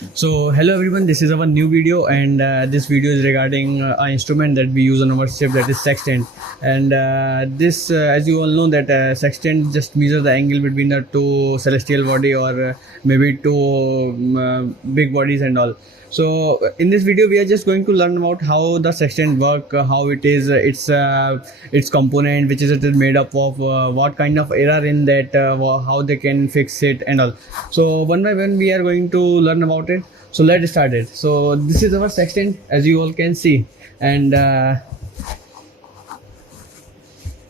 So hello everyone, this is our new video, and this video is regarding an instrument that we use on our ship, that is sextant. And this as you all know, that sextant just measures the angle between the two celestial body, or maybe two big bodies and all. So in this video we are just going to learn about how the sextant work, how it is, its component, which is it is made up of, what kind of error in that, how they can fix it and all. So one by one we are going to learn about it. So let's start it. So this is our sextant, as you all can see, and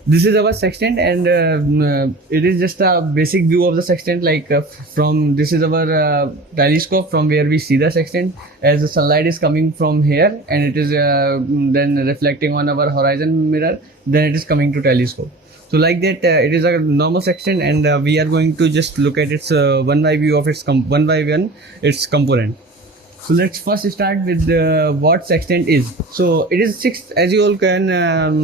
this is our sextant, and it is just a basic view of the sextant. Like from this is our telescope from where we see the sextant, as the sunlight is coming from here, and it is then reflecting on our horizon mirror, then it is coming to telescope. So like that, it is a normal sextant, and we are going to just look at its one by view of its one by one its component. So let's first start with what sextant is. So it is sixth, as you all can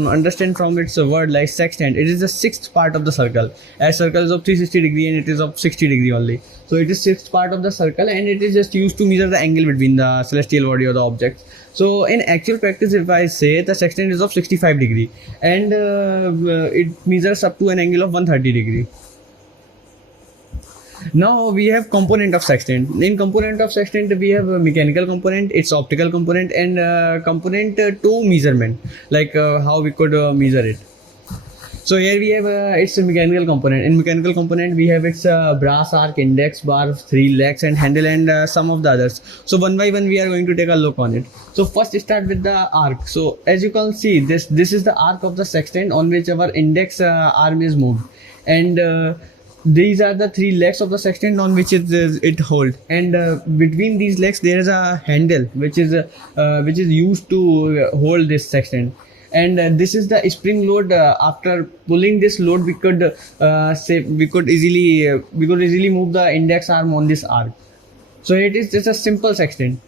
understand from its word, like sextant. It is the sixth part of the circle. A circle is of 360 degree and it is of 60 degree only. So it is sixth part of the circle, and it is just used to measure the angle between the celestial body or the objects. So in actual practice, if I say, the sextant is of 65 degree, and it measures up to an angle of 130 degree. Now we have component of sextant. In component of sextant we have a mechanical component, its optical component, and component to measurement, like how we could measure it. So here we have its mechanical component. In mechanical component we have its brass arc, index bar, three legs and handle, and some of the others. So one by one we are going to take a look on it. So first start with the arc. So as you can see, this is the arc of the sextant on which our index arm is moved, and these are the three legs of the sextant on which it holds, and between these legs there is a handle which is used to hold this sextant, and this is the spring load. After pulling this load, we could easily move the index arm on this arc. So it is just a simple sextant.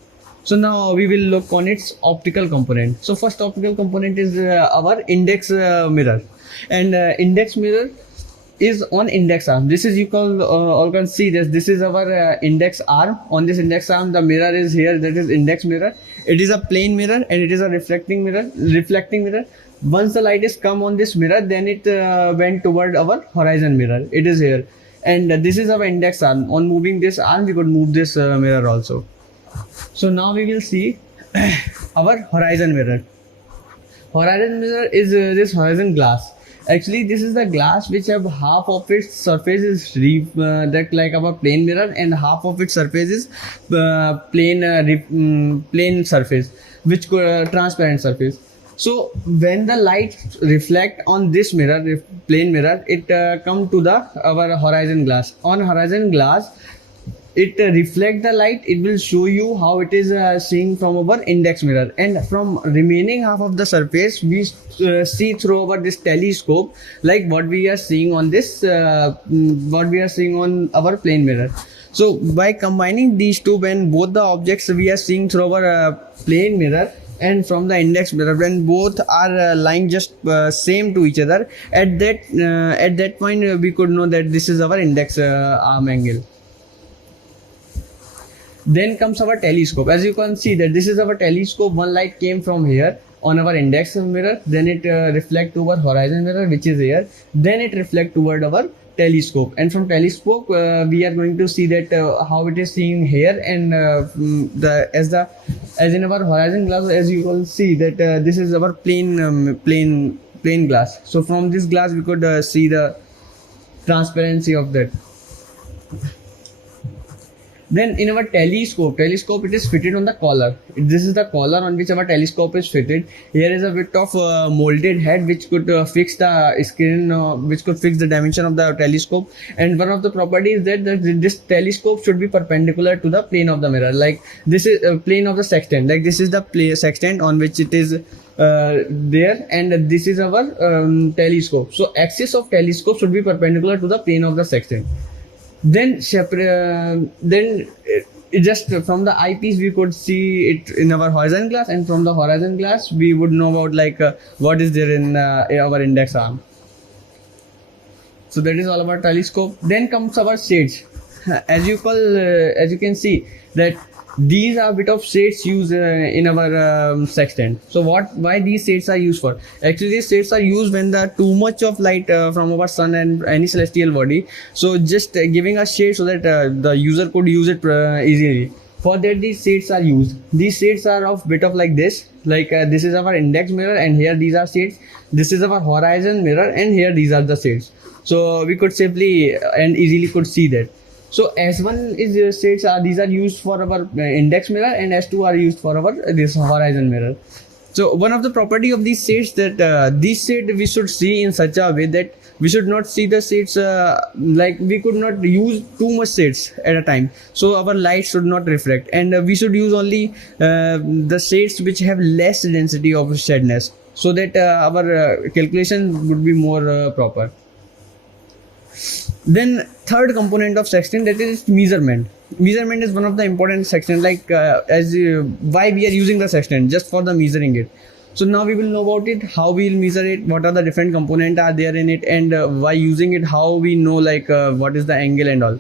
So now we will look on its optical component. So first optical component is our index mirror, and index mirror is on index arm. This is, you can all can see this is our index arm. On this index arm the mirror is here, that is index mirror. It is a plane mirror and it is a reflecting mirror. Once the light is come on this mirror, then it went toward our horizon mirror. It is here, and this is our index arm. On moving this arm we could move this mirror also. So now we will see our horizon mirror. Horizon mirror is this horizon glass. Actually this is the glass which have half of its surface is that like our plane mirror, and half of its surface is plane surface, which transparent surface. So when the light reflect on this mirror, plane mirror, it come to our horizon glass. On horizon glass it reflect the light. It will show you how it is seeing from our index mirror, and from remaining half of the surface we see through our this telescope, like what we are seeing on this what we are seeing on our plane mirror. So by combining these two, when both the objects we are seeing through our plane mirror and from the index mirror, when both are lying just same to each other, at that point we could know that this is our index arm angle. Then comes our telescope. As you can see that this is our telescope. One light came from here on our index mirror, then it reflect to our horizon mirror, which is here, then it reflect toward our telescope, and from telescope we are going to see that how it is seen here, and as in our horizon glass, as you can see that this is our plane glass. So from this glass we could see the transparency of that. Then in our telescope it is fitted on the collar. This is the collar on which our telescope is fitted. Here is a bit of molded head which could fix the screen, which could fix the dimension of the telescope. And one of the properties that this telescope should be perpendicular to the plane of the mirror. Like this is plane of the sextant. Like this is the sextant on which it is there, and this is our telescope. So axis of telescope should be perpendicular to the plane of the sextant. Then it just from the eyepiece we could see it in our horizon glass, and from the horizon glass we would know about like what is there in our index arm. So that is all about telescope. Then comes our shades. As you can see that these are bit of shades used in our sextant. So why these shades are used for? Actually, these shades are used when the too much of light from our sun and any celestial body. So just giving a shade so that the user could use it easily. For that, these shades are used. These shades are of bit of like this. Like this is our index mirror, and here these are shades. This is our horizon mirror, and here these are the shades. So we could simply and easily could see that. So S1 is shades are these are used for our index mirror, and S2 are used for our this horizon mirror. So one of the property of these shades that these shade we should see in such a way that we should not see the shades like we could not use too much shades at a time. So our light should not reflect, and we should use only the shades which have less density of shadiness, so that our calculation would be more proper. Then third component of sextant, that is measurement. Measurement is one of the important sextant, like why we are using the sextant, just for the measuring it. So now we will know about it, how we will measure it, what are the different components are there in it, and why using it, how we know like what is the angle and all.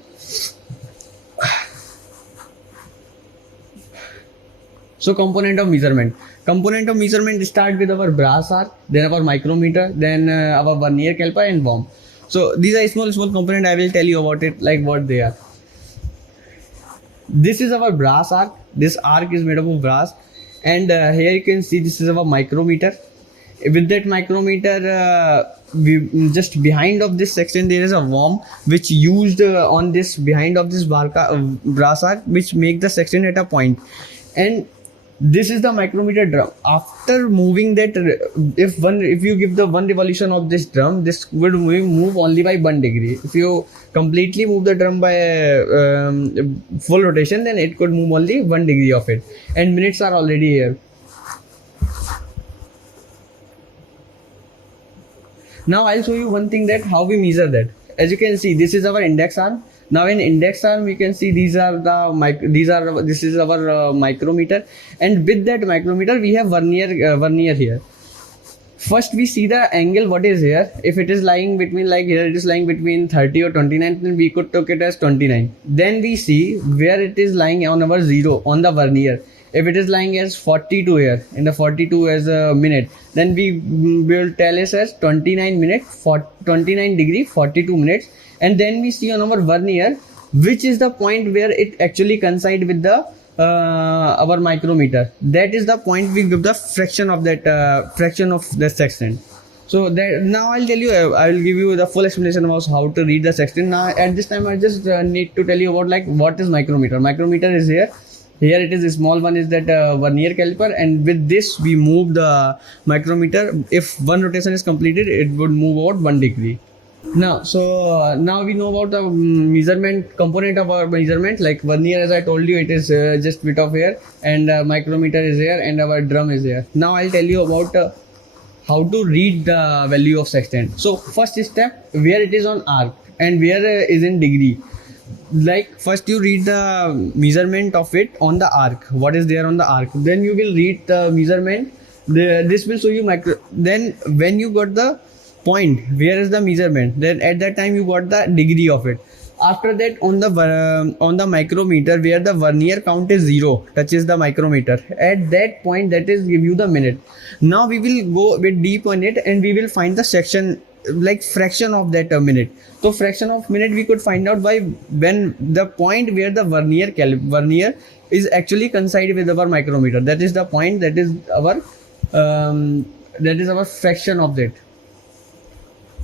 So component of measurement. Component of measurement start with our brass arc, then our micrometer, then our vernier caliper and worm. So these are small component. I will tell you about it, like what they are. This is our brass arc. This arc is made up of brass, and here you can see this is our micrometer. With that micrometer, we just behind of this section there is a worm which used on this behind of this brass arc, which make the section at a point, and this is the micrometer drum. After moving that, if you give the one revolution of this drum, this would move only by 1 degree. If you completely move the drum by full rotation, then it could move only 1 degree of it. And minutes are already here. Now I'll show you one thing, that how we measure that. As you can see, this is our index arm. Now in index arm, we can see this is our micrometer, and with that micrometer we have vernier here. First we see the angle what is here. If it is lying between, like here it is lying between 30 or 29, then we could take it as 29. Then we see where it is lying on our zero on the vernier. If it is lying as 42 here, in the 42 as a minute, then we will tell it as 29 minutes, 29 degree 42 minutes. And then we see on our vernier which is the point where it actually coincide with the our micrometer. That is the point we give the fraction of the sextant. So that now I'll tell you, I will give you the full explanation about how to read the sextant. Now at this time I just need to tell you about like what is micrometer. Micrometer is here. Here it is, a small one is that vernier caliper, and with this we move the micrometer. If one rotation is completed, it would move out 1 degree. Now now we know about the measurement component of our measurement. Like vernier, as I told you, it is just bit of here, and micrometer is here, and our drum is here. Now I'll tell you about how to read the value of sextant. So first step, where it is on arc and where is in degree. Like first you read the measurement of it on the arc, what is there on the arc, then you will read the measurement. This will show you then when you got the point where is the measurement, then at that time you got the degree of it. After that, on the micrometer where the vernier count is 0 touches the micrometer, at that point that is give you the minute. Now we will go a bit deep on it, and we will find the section, like fraction of that minute. So fraction of minute we could find out by when the point where the vernier is actually coincide with our micrometer. That is the point, that is our fraction of that.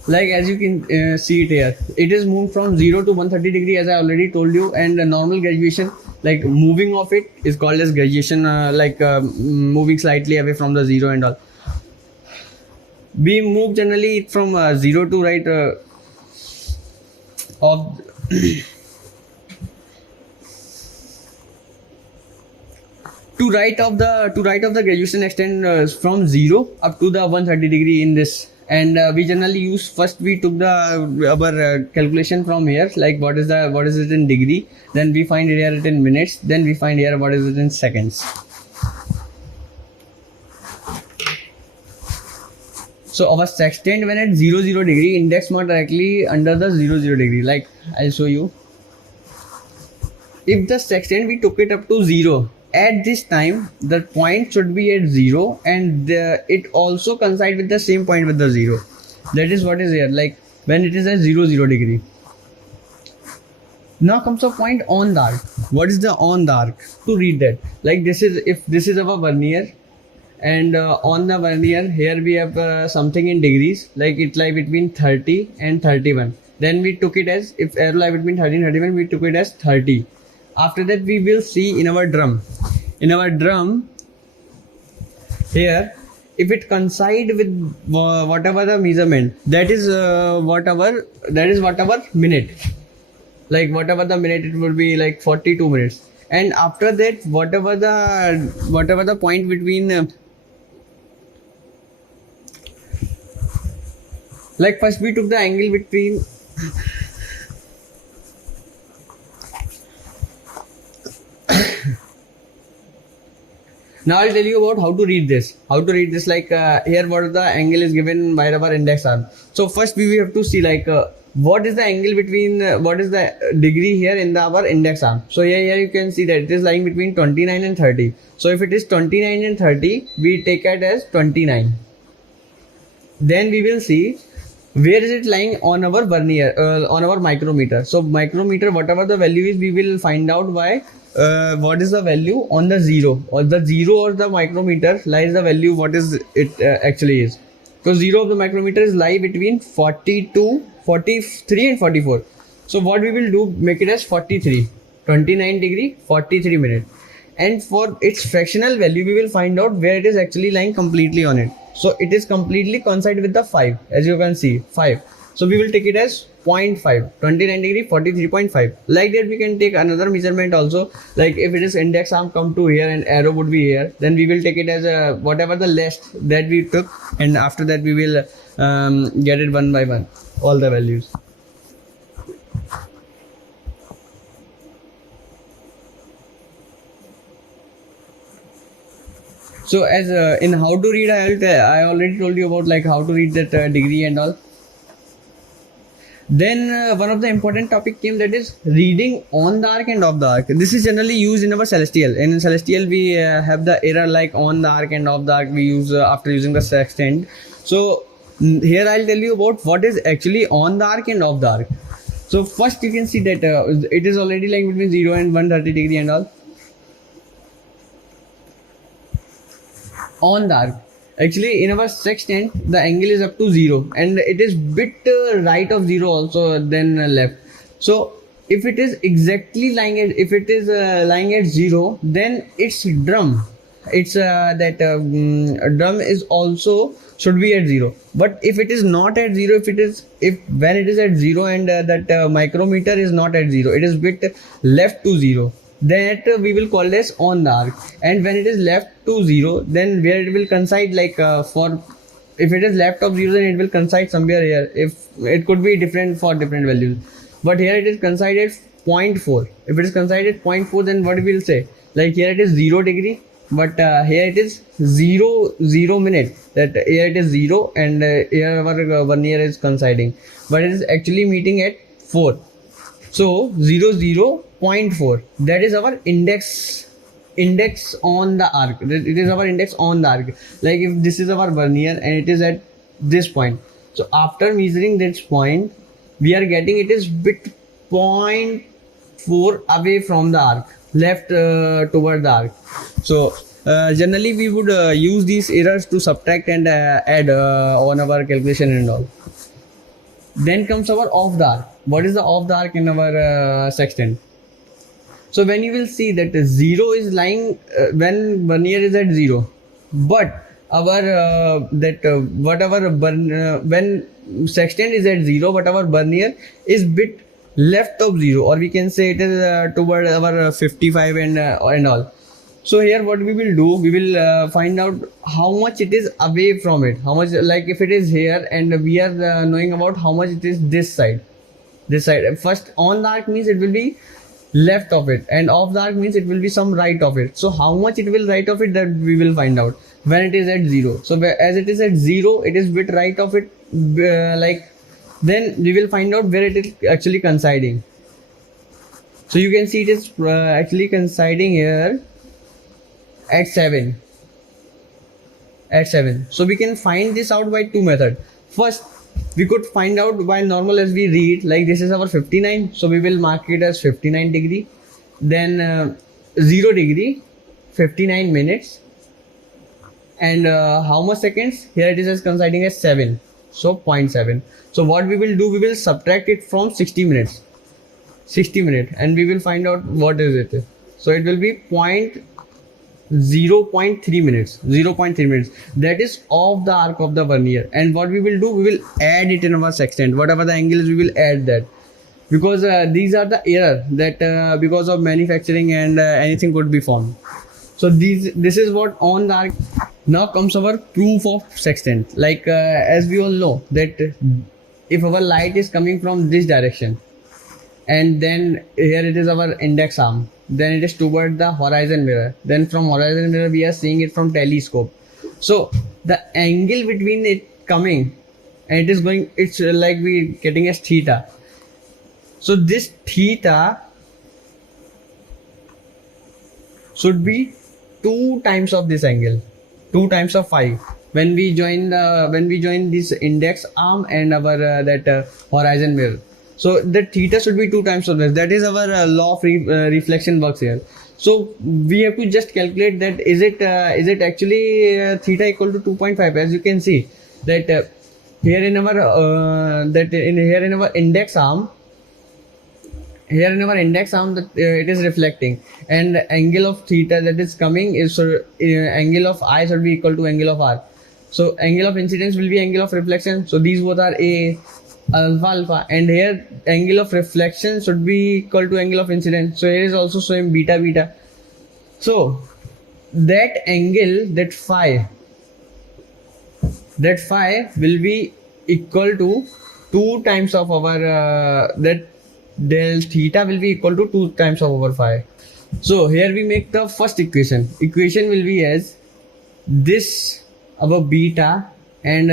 Like as you can see it here, it is moved from 0 to 130 degree, as I already told you. And the normal graduation, like moving of it, is called as graduation, moving slightly away from the 0 and all. We move generally from 0 to right of to right of the graduation extend from 0 up to the 130 degree in this. And we generally use, first we took our calculation from here, like what is it in degree, then we find it here in minutes, then we find here what is it in seconds. So our sextant when at 0 degree, index mark directly under the 0 degree. Like I'll show you. if the sextant we took it up to 0, at this time the point should be at 0, and it also coincide with the same point with the 0. That is what is here, like when it is at 0 degree. Now comes a point on the arc. What is the on the arc? To read that, like this is, if this is our vernier, and on the vernier here we have something in degrees, like it lie between 30 and 31. Then we took it as, if error lie between 30 and 31, we took it as 30. After that we will see in our drum. In our drum here, if it coincide with whatever the measurement, that is whatever minute, like whatever the minute, it would be like 42 minutes. And after that, whatever the point between like first we took the angle between now I'll tell you about how to read this. Like here what the angle is given by our index arm. So first we have to see like what is the angle between what is the degree here in our index arm. So here you can see that it is lying between 29 and 30. So if it is 29 and 30, we take it as 29. Then we will see where is it lying on our vernier, on our micrometer. So micrometer, whatever the value is, we will find out by what is the value on the 0, or the 0 or the micrometer lies the value what is it actually is. So 0 of the micrometer is lie between 42, 43 and 44. So what we will do, make it as 43, 29 degree 43 minutes, and for its fractional value we will find out where it is actually lying completely on it. So it is completely coincide with the 5, as you can see 5. So we will take it as 0.5, 29 degree 43.5. Like that we can take another measurement also, like if it is index arm come to here and arrow would be here, then we will take it as whatever the last that we took, and after that we will get it one by one, all the values. So as in how to read, I already told you about like how to read that degree and all. Then one of the important topic came, that is reading on the arc and off the arc. This is generally used in our celestial. In celestial we have the error like on the arc and off the arc we use after using the sextant. So here I'll tell you about what is actually on the arc and off the arc. So first you can see that it is already like between 0 and 130 degree and all. On the arc, actually in our sextant the angle is up to 0, and it is bit right of 0 also then left. So if it is exactly lying at, if it is lying at 0, then its drum, its drum is also should be at 0. But if it is not at 0, if when it is at 0 and that micrometer is not at 0, it is bit left to 0, that we will call as on the arc. And when it is left to 0, then where it will coincide, like for if it is left of 0, then it will coincide somewhere here. If it could be different for different values, but here it is coincided 0.4. If it is coincided 0.4, then what we will say, like here it is 0 degree, but here it is 0 minute, that here it is 0 and here our vernier is coinciding, but it is actually meeting at 4. So 0.4, that is our index on the arc. It is our index on the arc. Like if this is our vernier and it is at this point, so after measuring this point we are getting it is bit 0.4 away from the arc, left toward the arc. So generally we would use these errors to subtract and add on our calculation and all. Then comes our off the arc. What is the off the arc in our sextant? So when you will see that 0 is lying when vernier is at 0, but our when sextant is at 0, but our vernier is bit left of 0, or we can say it is toward our 55 and all. So here what we will do, we will find out how much it is away from it, how much, like if it is here and we are knowing about how much it is this side. First on the arc means it will be left of it, and off the arc means it will be some right of it. So how much it will right of it, that we will find out when it is at 0. So as it is at 0, it is bit right of it, like then we will find out where it is actually coinciding. So you can see it is actually coinciding here at 7. At 7. So we can find this out by two methods. First, we could find out by normal as we read, like this is our 59. So we will mark it as 59 degree. Then 0 degree, 59 minutes. And how much seconds? Here it is as coinciding as 7. So 0.7. So what we will do, we will subtract it from 60 minutes. 60 minutes, and we will find out what is it. So it will be 0.3 minutes. 0.3 minutes. That is off the arc of the vernier. And what we will do, we will add it in our sextant. Whatever the angle is, we will add that. Because these are the error that because of manufacturing and anything could be formed. So this is what on the arc. Now comes our proof of sextant. Like as we all know that if our light is coming from this direction, and then here it is our index arm, then it is toward the horizon mirror, then from horizon mirror we are seeing it from telescope. So the angle between it coming and it is going, it's like we getting as theta. So this theta should be 2 times of this angle, 2 times of phi, when we join this index arm and our horizon mirror. So the theta should be 2 times of this. That is our law of reflection works here. So we have to just calculate that is it actually theta equal to 2.5. As you can see that here in our index arm, that it is reflecting, and the angle of theta that is coming is angle of I should be equal to angle of R. So angle of incidence will be angle of reflection. So these both are A, alpha, and here angle of reflection should be equal to angle of incidence. So here is also showing beta. So that angle, that phi will be equal to 2 times of our that del theta will be equal to 2 times of our phi. So here we make the first equation. Equation will be as this our beta, and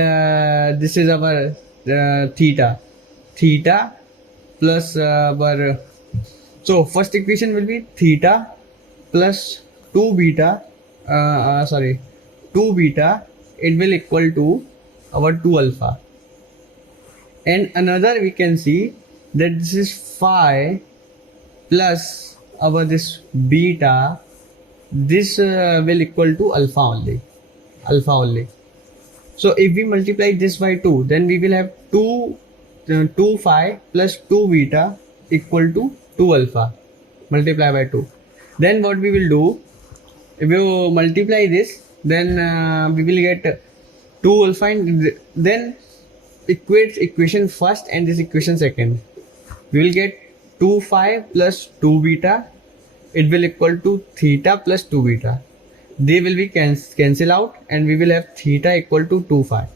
this is our theta plus our, so first equation will be theta plus 2 beta, 2 beta, it will equal to our 2 alpha. And another we can see that this is phi plus our this beta, this will equal to alpha only. So if we multiply this by 2, then we will have 2 phi plus 2 beta equal to 2 alpha, multiply by 2. Then what we will do, if you multiply this, then we will get 2 alpha, and then equate equation first and this equation second. We will get 2 phi plus 2 beta, it will equal to theta plus 2 beta. They will be cancel out, and we will have theta equal to 2 phi,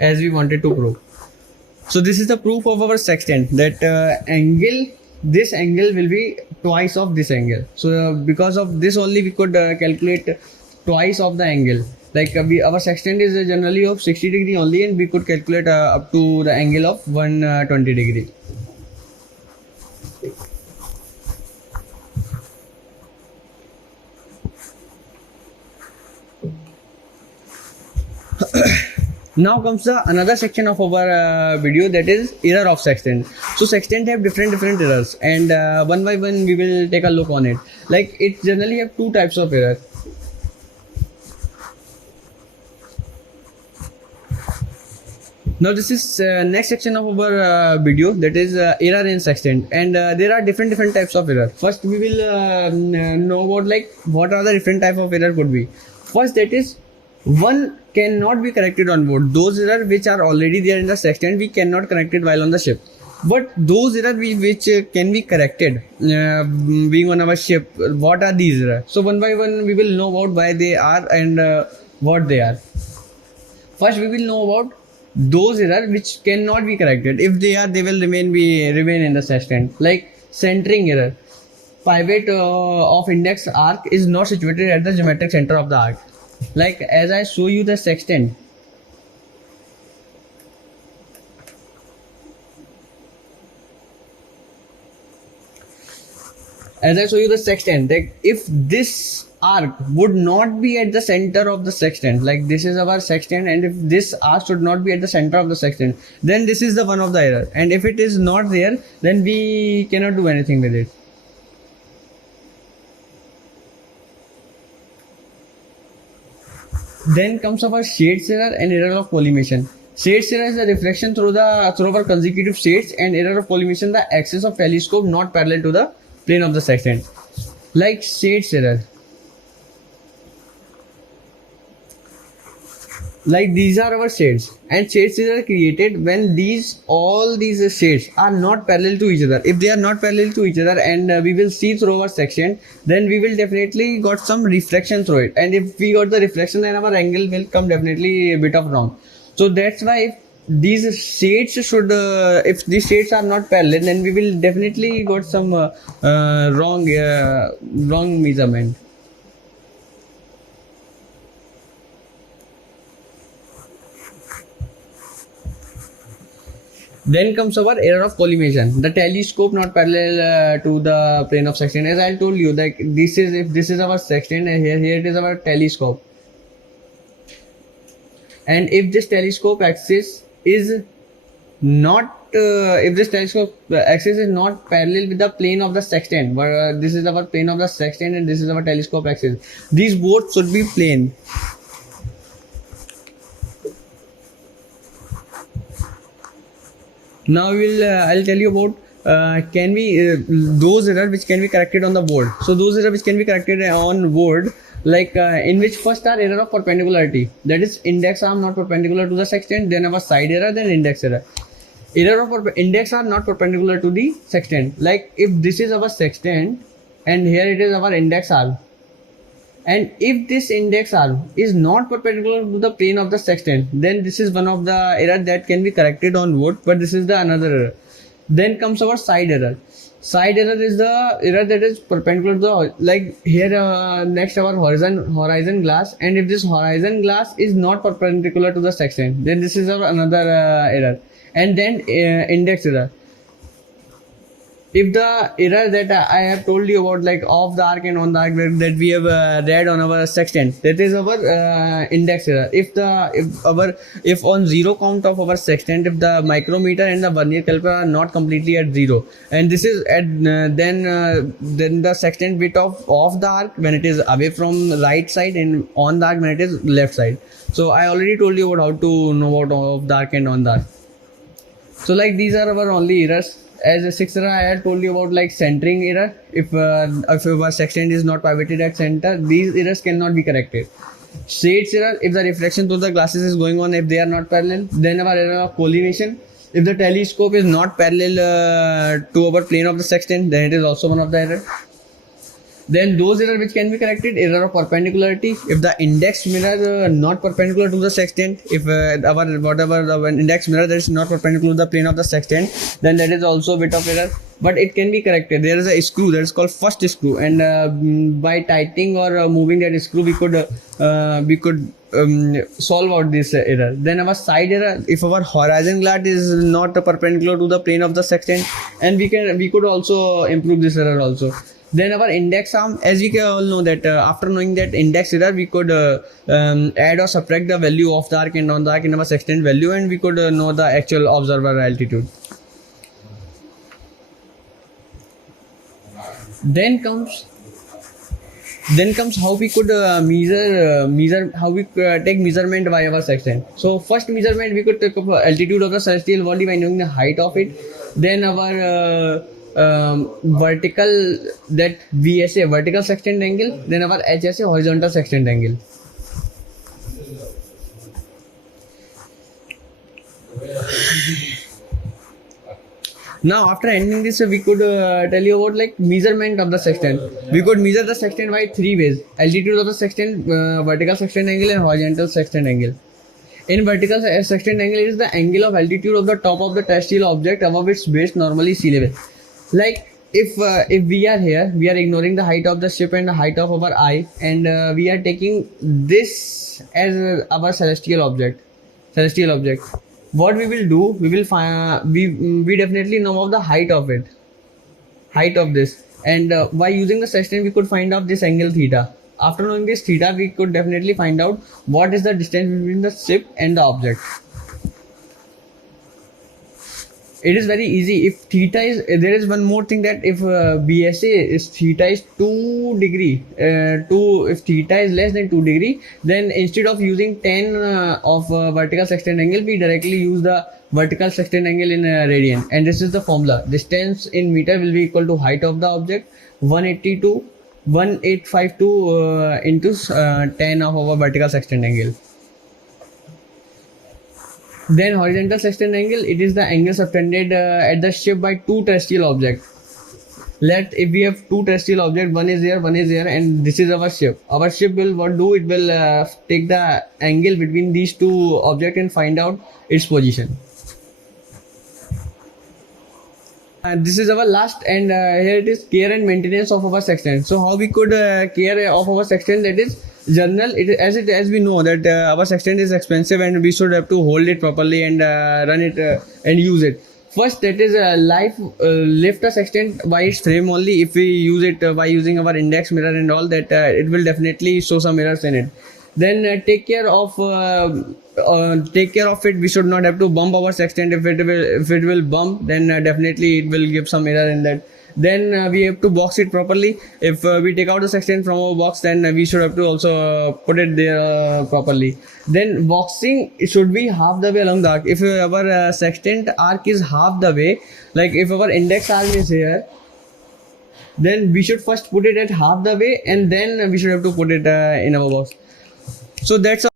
as we wanted to prove. So this is the proof of our sextant, that this angle will be twice of this angle. So because of this only we could calculate twice of the angle. Like our sextant is generally of 60 degree only, and we could calculate up to the angle of 120 degree. Now comes the another section of our video, that is error of sextant. So sextant have different errors, and one by one we will take a look on it. Like it generally have 2 types of error. Now this is next section of our video, that is error in sextant, and there are different types of error. First we will know about like what are the different type of error could be. First, that is one cannot be corrected on board. Those errors which are already there in the sextant, we cannot correct it while on the ship. But those errors which can be corrected being on our ship, what are these errors? So one by one we will know about why they are and what they are. First we will know about those errors which cannot be corrected. If they are, they will remain in the sextant. Like centering error. Pivot of index arc is not situated at the geometric center of the arc. Like as I show you the sextant, as I show you the sextant, like if this arc would not be at the center of the sextant, like this is our sextant, and if this arc should not be at the center of the sextant, then this is the one of the error. And if it is not there, then we cannot do anything with it. Then comes our shades error and error of collimation. Shades error is the reflection through our consecutive shades, and error of collimation the axis of telescope not parallel to the plane of the sextant. Like shades error, like these are our shades, and shades are created when all these shades are not parallel to each other. If they are not parallel to each other, and we will see through our section, then we will definitely got some reflection through it, and if we got the reflection, then our angle will come definitely a bit of wrong. So that's why if these shades should if these shades are not parallel, then we will definitely got some wrong measurement. Then comes our error of collimation. The telescope not parallel to the plane of sextant. As I told you, like this is, if this is our sextant, and here it is our telescope. And if this telescope axis is not if this telescope axis is not parallel with the plane of the sextant, but this is our plane of the sextant and this is our telescope axis, these both should be plane. Now I'll tell you about can we those error which can be corrected on the board. So those error which can be corrected on board, like in which first are error of perpendicularity, that is index arm not perpendicular to the sextant, then our side error, then index error. Error of index are not perpendicular to the sextant. Like if this is our sextant and here it is our index arm, and if this index arm is not perpendicular to the plane of the sextant, then this is one of the error that can be corrected on board, but this is the another error. Then comes our side error. Side error is the error that is perpendicular to the, like here next our horizon glass, and if this horizon glass is not perpendicular to the sextant, then this is our another error. And then index error. If the error that I have told you about, like off the arc and on the arc, that we have read on our sextant, that is our index error. If on zero count of our sextant, if the micrometer and the vernier caliper are not completely at zero, and this is at then the sextant bit of off the arc when it is away from right side, and on the arc when it is left side. So I already told you about how to know about off the arc and on the arc. So like these are our only errors. As a sixth error, I had told you about like centering error. If our sextant is not pivoted at center, these errors cannot be corrected. Shades error, if the reflection through the glasses is going on, if they are not parallel. Then our error of collimation. If the telescope is not parallel to our plane of the sextant, then it is also one of the error. Then those error which can be corrected, error of perpendicularity. If the index mirror not perpendicular to the sextant, if our index mirror that is not perpendicular to the plane of the sextant, then that is also a bit of error. But it can be corrected. There is a screw that is called first screw, and by tightening or moving that screw, we could solve out this error. Then our side error, if our horizon glass is not perpendicular to the plane of the sextant, and we could also improve this error also. Then our index arm, as we can all know that after knowing that index error, we could add or subtract the value of the arc and on the arc in our sextant value, and we could know the actual observer altitude. Then comes how we could measure how we take measurement by our sextant. So first measurement, we could take up altitude of the celestial body by knowing the height of it. Then our vertical, that VSA vertical sextant angle, then our HSA horizontal sextant angle. Now after ending this, we could tell you about like measurement of the sextant. We could measure the sextant by three ways: altitude of the sextant, vertical sextant angle, and horizontal sextant angle. In vertical sextant angle, it is the angle of altitude of the top of the terrestrial object above its base, normally sea level. Like if we are here, we are ignoring the height of the ship and the height of our eye, and we are taking this as our celestial object. What we will do, we will find we definitely know of the height of it, height of this. And by using the sextant, we could find out this angle theta. After knowing this theta, we could definitely find out what is the distance between the ship and the object. It is very easy. If theta is, there is one more thing, that if BSA is theta is 2 degree, if theta is less than 2 degree, then instead of using 10 of vertical sextant angle, we directly use the vertical sextant angle in radian. And this is the formula. Distance in meter will be equal to height of the object 1852 into 10 of our vertical sextant angle. Then horizontal sextant angle, it is the angle subtended at the ship by two terrestrial objects. If we have two terrestrial objects, one is here, and this is our ship. Our ship will what do? It will take the angle between these two objects and find out its position. This is our last, and here it is, care and maintenance of our sextant. So how we could care of our sextant? That is general. As we know that our sextant is expensive, and we should have to hold it properly and run it and use it. First, that is lift a sextant by its frame only. If we use it by using our index mirror and all that, it will definitely show some errors in it. Then take care of it. We should not have to bump our sextant. If it will bump, then definitely it will give some error in that. Then we have to box it properly. If we take out the sextant from our box, then we should have to also put it there properly. Then boxing should be half the way along the arc. If our sextant arc is half the way, like if our index arc is here, then we should first put it at half the way, and then we should have to put it in our box. So that's